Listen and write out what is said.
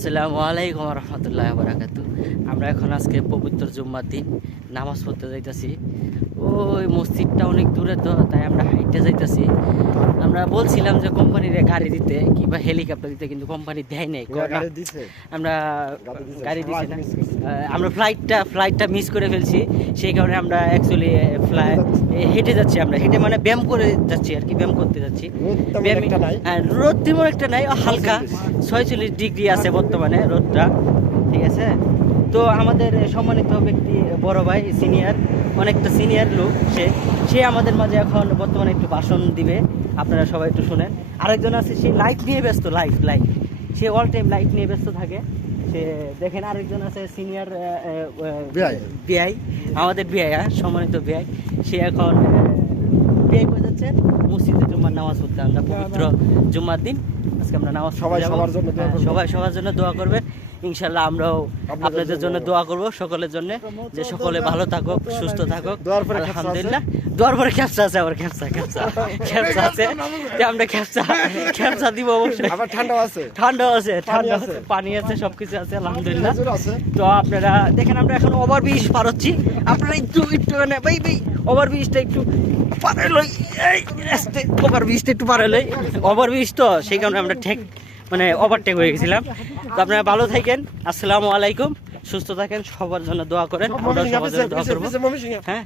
আসসালামু আলাইকুম রহমতুল্লাহ বারাকাতু। আমরা এখন আজকে পবিত্র জুম্মার দিন নামাজ পড়তে যাইতেছি। ওই মসজিদটা অনেক দূরে, তো তাই আমরা হাইটে যাইতেছি। আমরা বলছিলাম যে কোম্পানির গাড়ি দিতে কিংবা হেলিকপ্টার দিতে, কিন্তু কোম্পানি দেয় নাই। আমরা গাড়ি দিচ্ছি না, আমরা ফ্লাইটটা মিস করে ফেলছি। সেই কারণে আমরা অ্যাকচুয়ালি হেঁটে যাচ্ছি। আমরা হেঁটে মানে ব্যায়াম করে যাচ্ছি আর কি, ব্যায়াম করতে যাচ্ছি। হ্যাঁ, রোদ তেমন একটা নাই, হালকা 46 ডিগ্রি আছে বর্তমানে রোদটা, ঠিক আছে। তো আমাদের সম্মানিত ব্যক্তি বড় ভাই, সিনিয়র, অনেকটা সিনিয়র লোক, সে আমাদের মাঝে এখন বর্তমানে একটু ভাষণ দিবে। আপনারা সবাই একটু শুনেন। আরেকজন আছে, সে লাইট নিয়ে ব্যস্ত, লাইট সে অল টাইম লাইট নিয়ে ব্যস্ত থাকে। সে দেখেন, আরেকজন আছে সিনিয়র বিআই, আমাদের বিআই, সম্মানিত বিআই। সে এখন বিআই করে যাচ্ছে মসজিদে জুম্মার নামাজ পড়তে। আমরা পবিত্র জুম্মার দিন আজকে আমরা নামাজ সবাই সবার জন্য দোয়া করবেন। ইনশাল্লাহ আমরাও আপনাদের জন্য দোয়া করব, সকলের জন্য, যে সকলে ভালো থাকুক, সুস্থ থাকুক। আলহামদুলিল্লাহ। দোয়ার পরে ক্যাপসা আছে, আবার ক্যাপসা আছে, আমরা ক্যাপসা দিব অবশ্যই। আবার ঠান্ডা আছে, পানি আছে, সবকিছু আছে, আলহামদুলিল্লাহ। তো আপনারা দেখেন, আমরা এখন ওভারব্রিজ পার হচ্ছি। আপনারা একটু মানে ভাই ওভারব্রিজটা একটু পারে লই, ওভারব্রিজটা একটু পারে লই। ওভারব্রিজ তো সেই কারণে আমরা মানে ওভারটেক হয়ে গেছিলাম। তো আপনারা ভালো থাকেন, আসসালামু আলাইকুম, সুস্থ থাকেন, সবার জন্য দোয়া করেন, আমরা সবার জন্য দোয়া করবো। হ্যাঁ।